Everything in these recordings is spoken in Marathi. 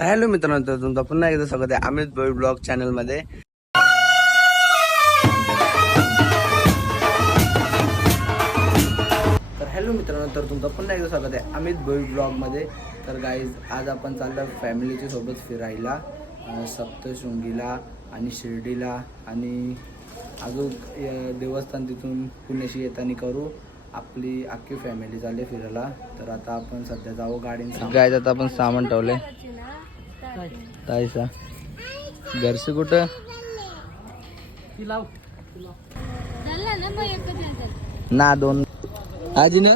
हॅलो मित्रांनो तर तुमचं पुन्हा एकदा स्वागत आहे अमित भोई ब्लॉग चॅनलमध्ये तर हॅलो मित्रांनो तर तुमचं पुन्हा एकदा स्वागत आहे अमित भोई ब्लॉगमध्ये तर गाईज आज आपण चाललो फॅमिलीच्या सोबत फिरायला सप्तशृंगीला आणि शिर्डीला. आणि अजून देवस्थान तिथून पुण्याशी येताना करू. आपली अख्खी फॅमिली चालली फिरायला. तर आता आपण सध्या जाऊ गाडी गायत आता आपण सामान ठेवले ताईसा. घरचे कुठं? ना दोन. आजी ना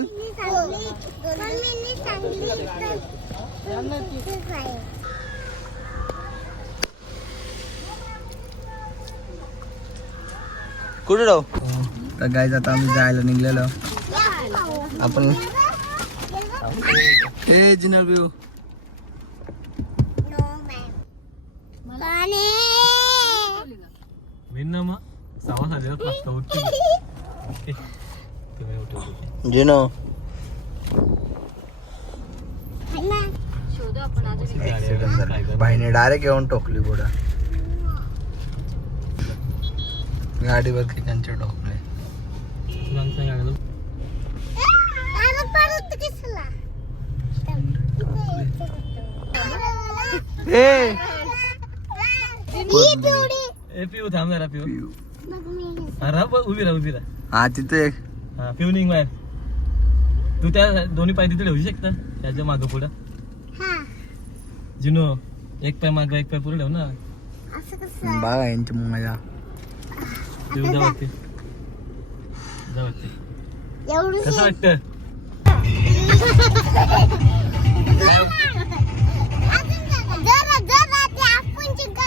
कुठं राहू? तर गायच आता आम्ही जायला निघलेलो. लागतं उठते तुम्ही उठवतो जिनो. बाईने डायरेक्ट येऊन टोकली पुढं. गाडीवर किचनचे टोकले. ए. ए पिऊ थांब जरा पिऊ. हा राहा बघ, उभी राहा उभी राहा. हा तिथे एक. हा पिऊ निघ बाहेर. तू त्या दोन्ही पाय तिथे ठेवू शकता त्याच्या मागं पुढं. जिनो एक पाय मागं एक पाय पुढे ठेव ना. बघा यांची मजा. पिऊ जा. वाटते जा वाटते कसं वाटतं? you go.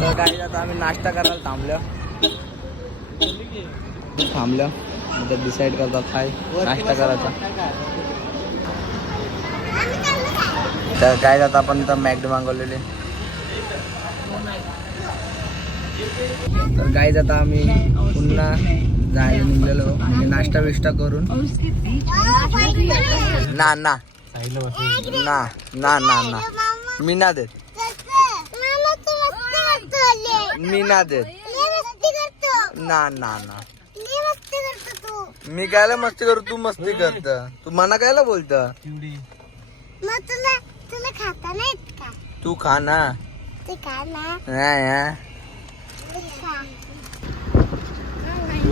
तर काही आता आम्ही नाश्ता करायला थांबलो. थांबलो. आता डिसाईड करतात काय नाश्ता करायचा. तर काय जात आपण तर मॅगडी मागवलेले. तर काय जाता आम्ही पुन्हा जायला निघलेलो. म्हणजे नाश्ता बिष्टा करून. ना ना. ना ना ना ना. मी ना देत मी ना देत ना ना. ना मी कायला मस्ती करू तू मस्ती करत. तू मना कायला बोलत. तू खा ना. ते काय ना. नाही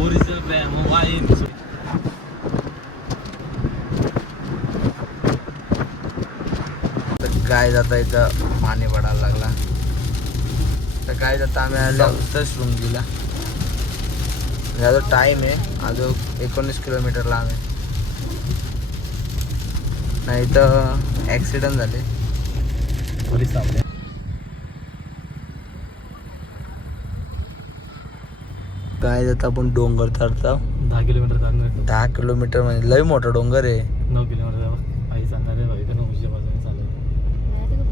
हा. ते खा. ओरिजिनल वाईन तर काय जाता इथं पाणी पडायला लागला. तर काय जाता आम्ही आलो. उत्तर शृंगीला माझा टाइम आहे. अजून एकोणीस किलोमीटर लांब आहे. नाही तर ऍक्सिडेंट झाले. पोलीस थांबले. काय जाता आपण डोंगर चढता? दहा किलोमीटर चालणार दहा किलोमीटर म्हणजे लय मोठा डोंगर आहे. नऊ किलोमीटर जावं आई चालणार आहे भाई तर उजव्या बाजूने चालू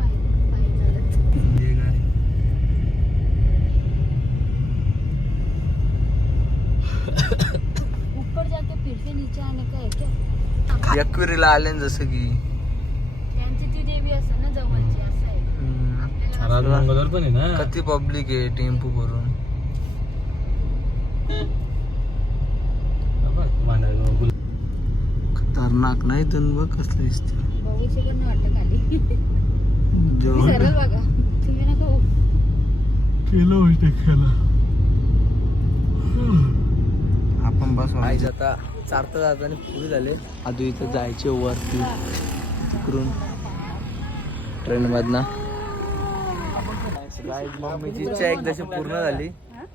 ऊपर जाके फिर से नीचे आने का है क्या एकविरीला आले ना जसं की. त्यांची ती देवी असं ना जवळची असं आहे. हम्म. आपल्याला राज मंगळवार पण आहे ना? किती पब्लिक आहे टेम्पो भरून हा खतरनाक नाही तर बघ कसलं दिसतं केलं होते खेळा आईज आता चारता जाताना पुढे झाले. आधू इथं जायचे वरती. तिकडून ट्रेन मधनं मम्मीची इच्छा एकदाशी पूर्ण झाली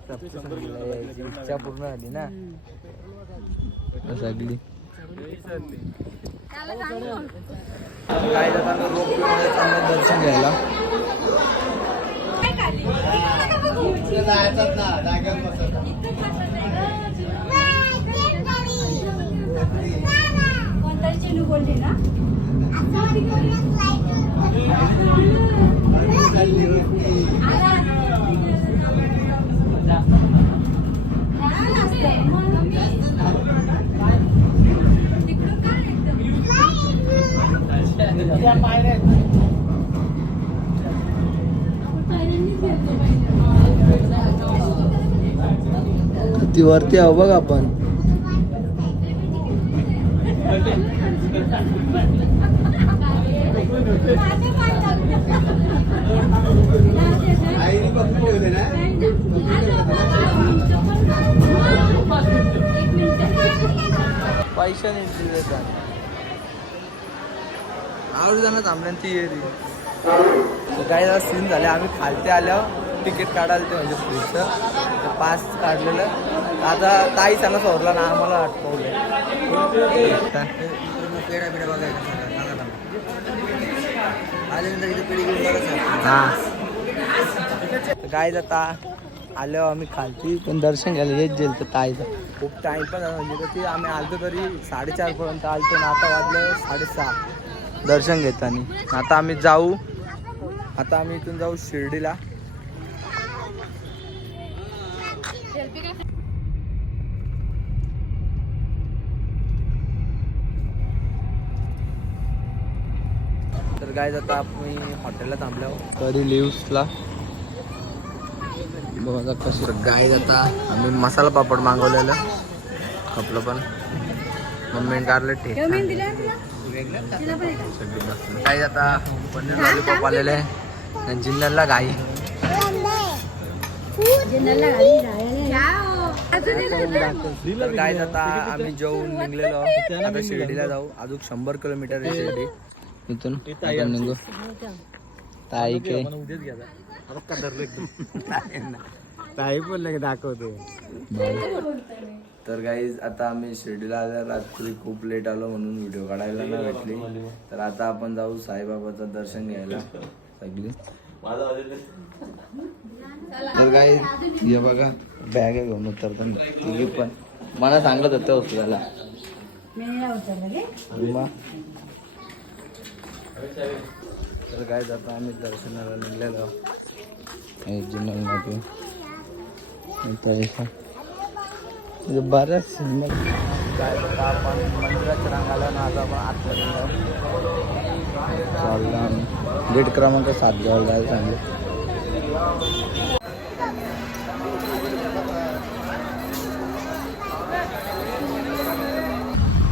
इच्छा पूर्ण झाली ना. सगळी. काय जाताना रोप चांगलं दर्शन घ्यायला. कोणतरी चेनू बोलली ना? ती वरती आहो बघ आपण. पैसा नाही देतात थांबल्यान ती येरी जरा सीन झाले. आम्ही खालते आल्यावर तिकीट काढायला ते म्हणजे पुढचं. पास काढलेलं. आता ताई त्यांना सोडला ना आम्हाला अटकवलं पेढा पेढा बघायला काय आता आल्यावर आम्ही खालती पण दर्शन घ्यायला येत जेल तर ताईचं खूप टाईम पण म्हणजे कधी आम्ही आलतो तरी साडेचारपर्यंत आलतो ना. आता वाजलं साडेसहा. दर्शन घेताना. आता आम्ही जाऊ. आता आम्ही इथून जाऊ शिर्डीला. तर काय आता आम्ही हॉटेलला थांबलो करी लिव्सला. बघा कसं गाय जाता आम्ही मसाला पापड मागवलेलं. खपलं पण. मम्मी गारलं ठीक काय आता पनीर लॉलीपॉप आलेलं आहे. आणि जिल्ह्याला गाई. काय आता आम्ही जेवून निघलेलो. आता शिर्डीला जाऊ. अजून शंभर किलोमीटर आहे शिर्डी. इथून आपण निघू. ताई के. उद्याच घ्या ताई पण दाखवतो. तर गाईज आता आम्ही शिर्डीला आल्या रात्री खूप लेट आलो म्हणून व्हिडिओ काढायला नाही भेटली. तर आता आपण जाऊ साईबाबाचं दर्शन घ्यायला. सगळी. तर गाईज हे बघा बॅग आहे घेऊन उतरताना. तिघी पण. मला सांगत होते होतं त्याला तर गाईज आता आम्ही दर्शनाला निघलेलो जिन्नलमध्ये म्हणजे बऱ्याच सिनेमा काय आता आपण मंदिराच्या रंगाला ना आपण आतमध्ये जाऊ. आम्ही. गेट क्रमांक सात जवळ जायला सांगितलं.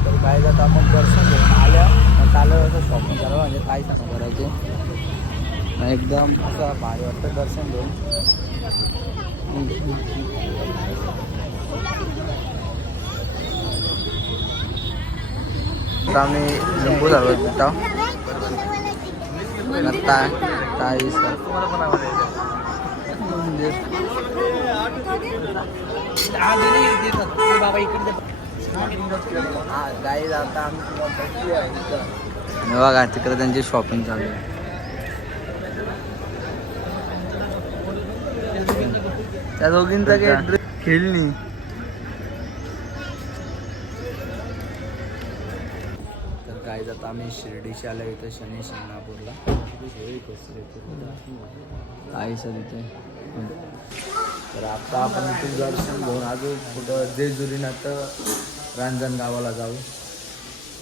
तर काय जात आपण दर्शन घेऊन आल्या. मग चालू असं शॉपिंग करावं म्हणजे काय सांग करायचे. एकदम असं भारी वाटतं दर्शन घेऊन. आम्ही लिंबू झालो तिथं. आता ताई सर. हा गाई आम्ही बघा तिकडे त्यांची शॉपिंग चालू आहे. त्या दोघींचा काही खेळणी तर काय जाता आम्ही शिर्डीशी आलो इथं शनी शिंगणापूरला आहे सर इथे. तर आता आपण इथून दर्शन घेऊन अजून कुठं जेजुरीनं तर रांजण गावाला जाऊ.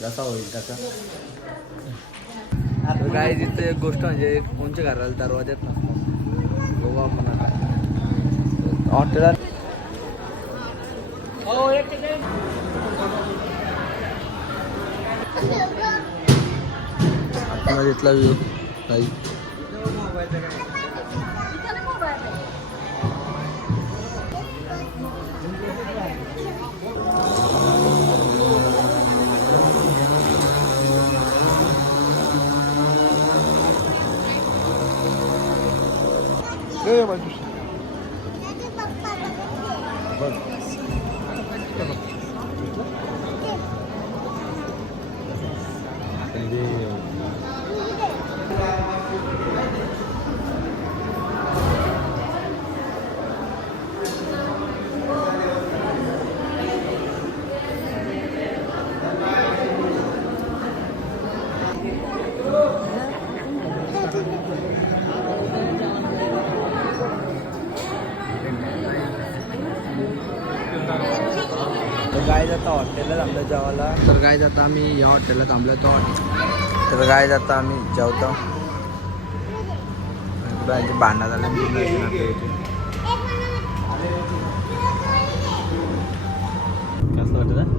जसा होईल तसा तर काय तिथे एक गोष्ट म्हणजे कोणच्या घराला दरवाज्यात नसतो hot lên આટલા જેટલા વ્યૂ ભાઈ Yeah, my आता हॉटेलला थांबलो जेवायला. तर गाय आता आम्ही या हॉटेलला थांबलो तो तर गाय आता आम्ही जेवतो. भांडणं झालं कसं वाटतं